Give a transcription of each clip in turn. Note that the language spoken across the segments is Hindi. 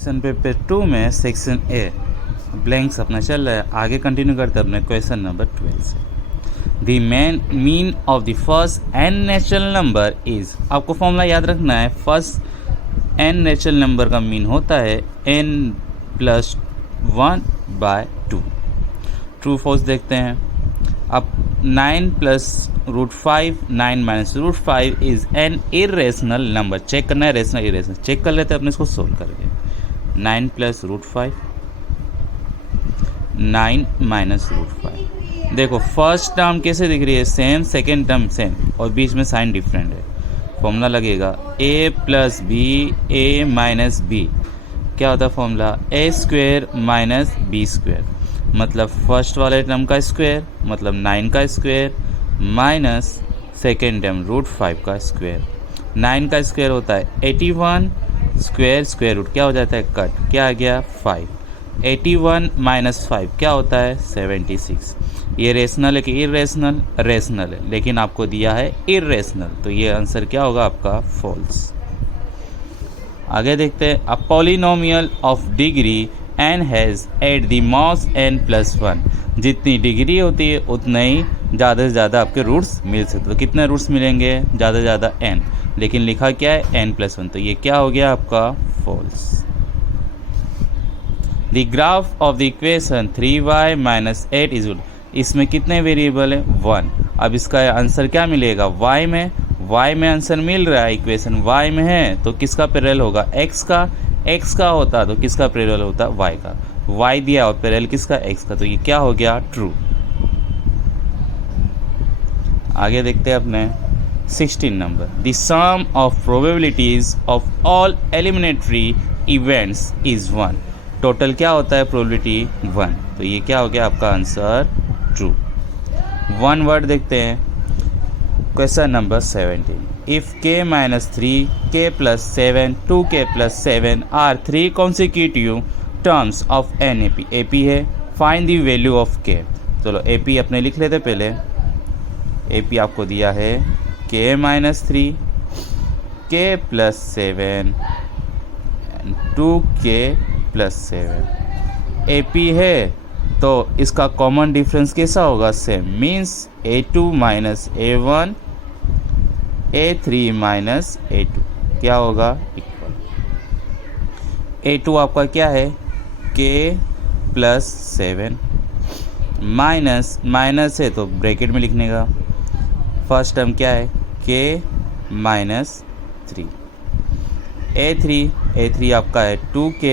क्वेश्चन पेपर 2 में सेक्शन ए ब्लैंक्स अपना चल रहा है। आगे कंटिन्यू करते हैं अपने क्वेश्चन नंबर 12 से। The mean of the first n natural number is, आपको फॉर्मूला याद रखना है। फर्स्ट एन नेचुरल नंबर का मीन होता है n + 1/2। ट्रू फॉल्स देखते हैं। अब 9 + √5 9 - √5 is an irrational number. Check करना है रेशनल इरेशनल, चेक कर लेते हैं अपने इसको सोल्व करके। 9 + √5 9 - √5। देखो फर्स्ट टर्म कैसे दिख रही है, सेम, सेकेंड टर्म सेम, और बीच में साइन डिफरेंट है। फॉर्मूला लगेगा a + b a - b। क्या होता है फॉर्मूला? a² - b²। मतलब फर्स्ट वाले टर्म का स्क्वायर मतलब 9 का स्क्वायर माइनस सेकेंड टर्म √5 का स्क्वायर। 9 का स्क्वायर होता है 81, स्क्वायर रूट क्या हो जाता है कट, क्या आ गया 5। 81 - 5 क्या होता है 76। ये रेशनल है कि इरेशनल? रेशनल है, लेकिन आपको दिया है इरेशनल, तो ये आंसर क्या होगा आपका फॉल्स। आगे देखते हैं। A polynomial of degree n has at the most n + 1। जितनी डिग्री होती है उतने ही ज़्यादा से ज़्यादा आपके रूट्स मिल सकते। तो कितने रूट्स मिलेंगे? ज़्यादा से ज़्यादा n, लेकिन लिखा क्या है n + 1, तो ये क्या हो गया आपका false. The graph of the equation 3y - 8 is, इसमें कितने वेरिएबल है? 1। अब इसका आंसर क्या मिलेगा? y में आंसर मिल रहा है, इक्वेशन y में है, तो किसका पैरेलल होगा? x का होता तो किसका पैरेलल होता? y का। y दिया और पैरेलल किसका? x का, तो ये क्या हो गया ट्रू। आगे देखते हैं अपने 16 number. The sum of probabilities of all elementary events is 1। Total क्या होता है? प्रोबेबिलिटी 1, तो ये क्या हो गया आपका आंसर ट्रू। वन वर्ड देखते हैं। Question number 17। If k - 3 k + 7 2k + 7 are 3 consecutive terms of an AP है, find the value of k। चलो AP अपने लिख लेते पहले। AP आपको दिया है k - 3 k + 7 2k + 7। AP है तो इसका कॉमन डिफरेंस कैसा होगा? Same, means A2 - A1 A3 - A2 क्या होगा? इक्वल। A2 आपका क्या है? k + 7 माइनस है तो ब्रैकेट में लिखने का। फर्स्ट टर्म क्या है? k - 3 A3 आपका है 2k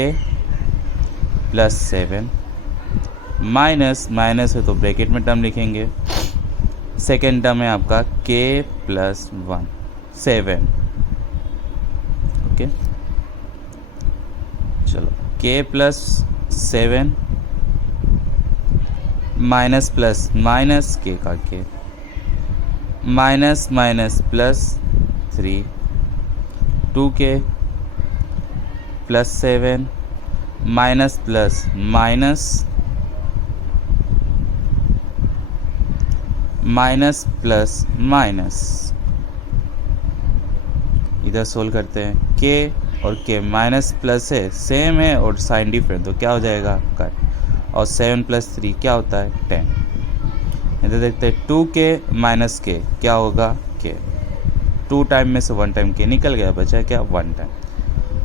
+ 7 माइनस है तो ब्रैकेट में टर्म लिखेंगे। सेकेंड टर्म है आपका k + 1 7। ओके, चलो k + 7 minus plus minus k का k minus +3 2k + 7 minus plus minus इधर सोल्व करते हैं। k और k माइनस प्लस है, सेम है और साइन डिफरेंट, तो क्या हो जाएगा कट। और 7 + 3 क्या होता है 10। इधर देखते हैं 2k - k क्या होगा k। 2 टाइम में से 1 टाइम k निकल गया, बचा क्या 1 टाइम।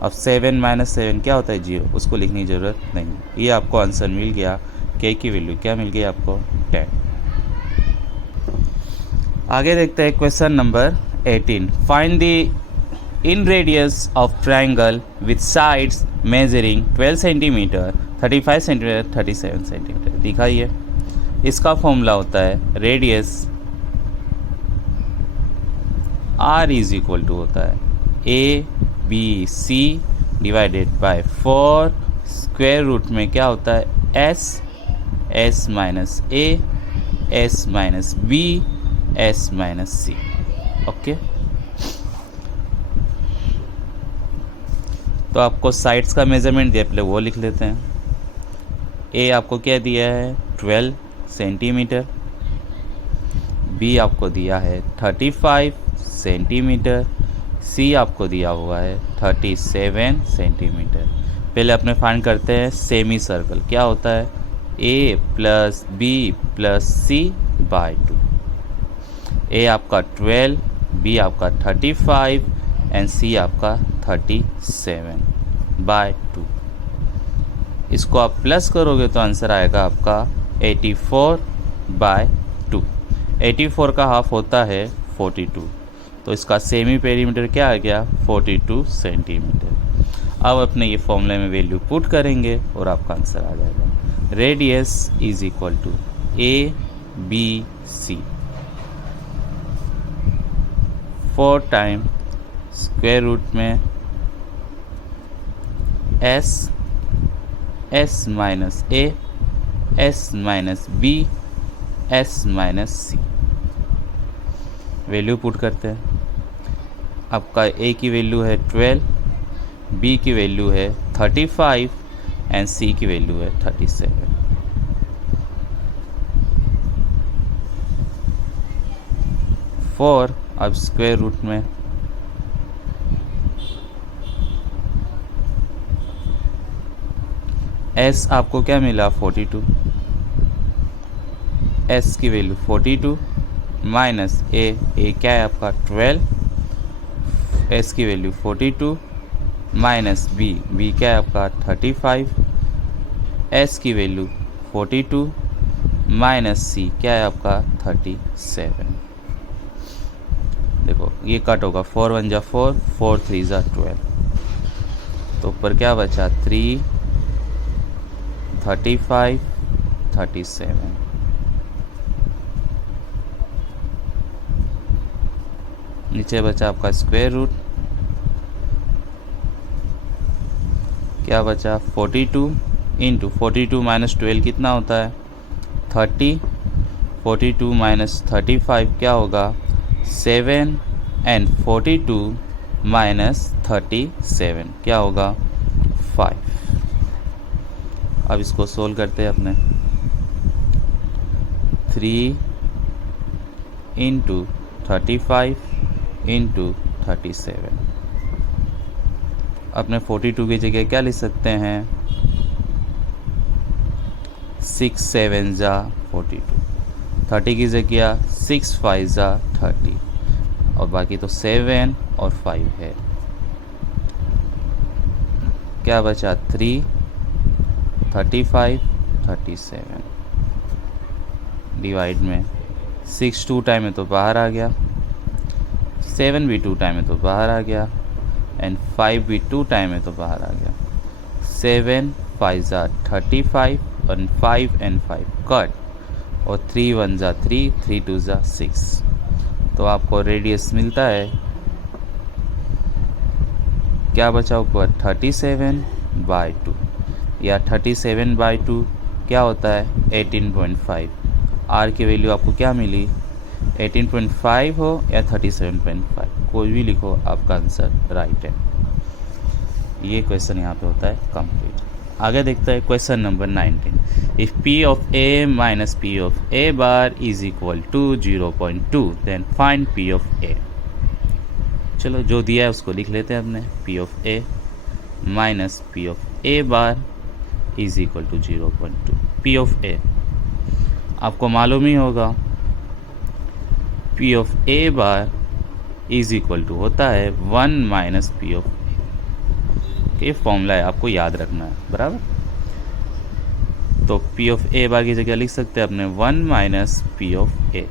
अब 7 - 7 क्या होता है 0, उसको लिखने की ज़रूरत नहीं। ये आपको आंसर मिल गया। k की वैल्यू क्या मिल गई आपको 10। आगे देखते हैं question number 18। Find the in radius of triangle with sides measuring 12 centimetre 35 centimetre 37 centimetre. दिखाइए। इसका फॉर्मूला होता है रेडियस r = होता है ABC / 4 स्क्वायर रूट में क्या होता है s - a s - b s - c। Okay, तो आपको साइड्स का मेजरमेंट दिया, पहले वो लिख लेते हैं। A आपको क्या दिया है 12 सेंटीमीटर, B आपको दिया है 35 सेंटीमीटर, C आपको दिया हुआ है 37 सेंटीमीटर। पहले अपने फाइंड करते हैं सेमी सर्कल। क्या होता है? ए प्लस बी प्लस सी बाय 2। ए आपका 12, बी आपका 35 एंड सी आपका 37 बाय 2। इसको आप प्लस करोगे तो आंसर आएगा आपका 84 बाय 2। 84 का हाफ होता है 42, तो इसका सेमी पेरीमीटर क्या आ गया? 42 सेंटीमीटर। अब अपने ये फॉर्मूले में वैल्यू पुट करेंगे और आपका आंसर आ जाएगा। Radius is equal to A B C 4 time square root में S minus A, S minus B, S minus C. Value put करते हैं। आपका ए की वैल्यू है 12, बी की वैल्यू है 35 एंड सी की वैल्यू है 37। फोर अब स्क्वायर रूट में एस आपको क्या मिला? 42। एस की वैल्यू 42 माइनस ए क्या है आपका? 12। एस की वैल्यू 42 माइनस बी क्या है आपका? 35। एस की वैल्यू 42 माइनस सी क्या है आपका? 37। देखो ये कट होगा, 4 1 जा 4, 4 3 जा 12, तो ऊपर क्या बचा? 3 35 37। नीचे बचा आपका स्क्वायर रूट, क्या बचा? 42 इंटू 42 माइनस 12 कितना होता है? 30। 42 माइनस 35 क्या होगा? 7 एंड 42 माइनस 37 क्या होगा? 5। अब इसको सोल्व करते हैं अपने। 3 इंटू 35 इंटू 37। अपने 42 की जगह क्या लिख सकते हैं? 6 7 जा 42, 30 की जगह 6 5 जा 30, और बाकी तो 7 और 5 है। क्या बचा? 3 35 37 डिवाइड में 6 2 टाइम में तो बाहर आ गया, 7 भी 2 टाइम में तो बाहर आ गया, एंड 5 भी 2 टाइम में तो बाहर आ गया। 7 5 जा 35 और 5 एंड 5 कट, और 3 1 जा 3, 3 2 जा 6। तो आपको रेडियस मिलता है, क्या बचा ऊपर? 37 बाय 2, या 37 बाय 2 क्या होता है? 18.5। आर की वैल्यू आपको क्या मिली? 18.5 हो या 37.5, कोई भी लिखो, आपका आंसर राइट है। ये क्वेश्चन यहाँ पे होता है कंप्लीट। आगे देखते हैं question number 19। If P of A minus P of A bar is equal to 0.2 then find P of A. चलो जो दिया है उसको लिख लेते हैं अपने। P of A minus P of A bar is equal to 0.2। P of A आपको मालूम ही होगा, P of A bar is equal to होता है 1 माइनस पी ऑफ ए। ये फॉर्मूला है, आपको याद रखना है, बराबर। तो पी ऑफ ए बार की जगह लिख सकते हैं अपने 1 minus P of A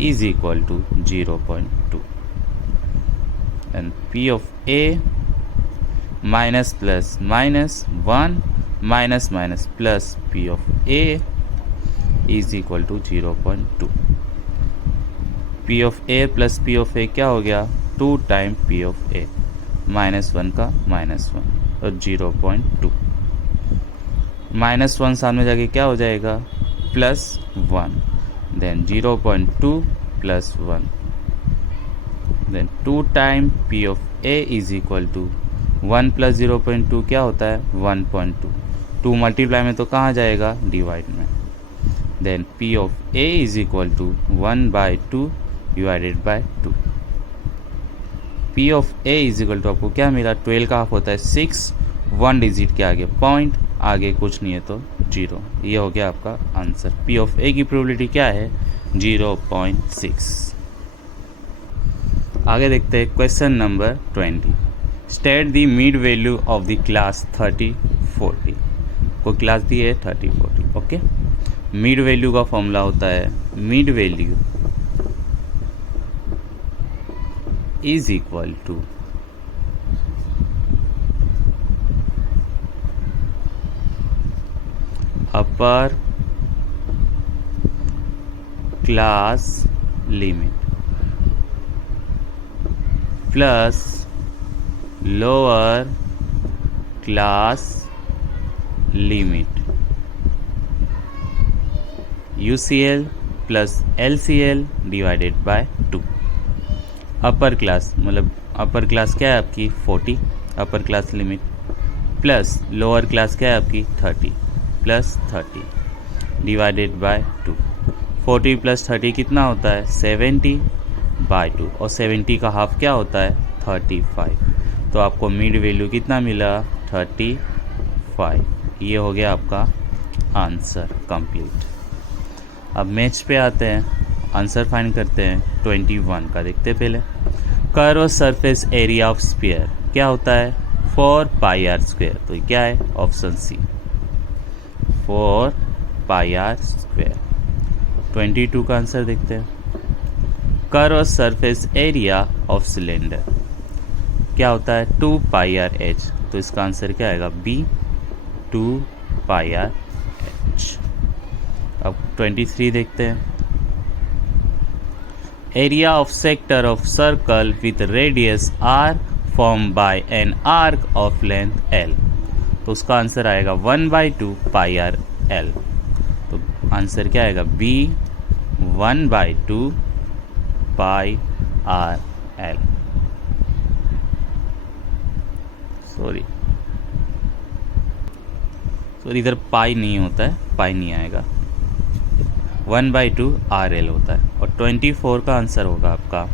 is equal to 0.2, and P of A minus plus minus 1 minus minus plus P of A is equal to 0.2। P of A plus P of A क्या हो गया? 2 टाइम पी ऑफ ए, -1 का -1 और 0.2। -1 सामने जाके क्या हो जाएगा? +1, then 0.2 + 1, then 2 time p of A is equal to 1 + 0.2 क्या होता है? 1.2। 2 मल्टीप्लाई में तो कहाँ जाएगा? डिवाइड में। Then p of A is equal to 1/2 divided by 2। P of A is equal to आपको क्या मिला? 12 का हाफ होता है 6 1 डिजिट के आगे पॉइंट, आगे कुछ नहीं है तो 0। ये हो गया आपका आंसर। पी ऑफ ए की प्रोबेबिलिटी क्या है? 0.6। आगे देखते हैं question number 20। State the mid value of the class 30-40। कोई क्लास दी है 30-40। ओके, मिड वैल्यू का फॉर्मूला होता है mid value is equal to upper class limit plus lower class limit UCL plus LCL divided by 2। Upper class मतलब अपर क्लास क्या है आपकी 40, upper class limit, plus lower class क्या है आपकी 30 प्लस 30 डिवाइडेड बाय 2। 40 प्लस 30 कितना होता है? 70/2, और 70 का हाफ क्या होता है? 35। तो आपको मिड वैल्यू कितना मिला? 35। ये हो गया आपका आंसर कंप्लीट। अब मैच पे आते हैं, आंसर फाइंड करते हैं। 21 का देखते हैं पहले। Curve surface area of sphere क्या होता है? 4πr²। तो क्या है? Option C 4πr²। 22 का आंसर देखते हैं। Curve surface area of cylinder क्या होता है? 2πrh। तो इसका आंसर क्या आएगा? B 2πrh। अब 23 देखते हैं। Area of sector of circle with radius r form by an arc of length l। तो उसका आंसर आएगा 1/2πrl। तो आंसर क्या आएगा? B 1/2πrl। सॉरी इधर पाई नहीं होता है, पाई नहीं आएगा, 1/2RL होता है। और 24 का आंसर होगा आपका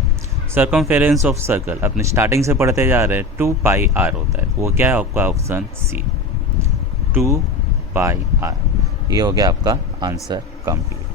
सर्कमफेरेंस ऑफ सर्कल, अपने स्टार्टिंग से पढ़ते जा रहे हैं, 2πr होता है। वो क्या है आपका? Option c 2πr। ये हो गया आपका आंसर कंप्लीट।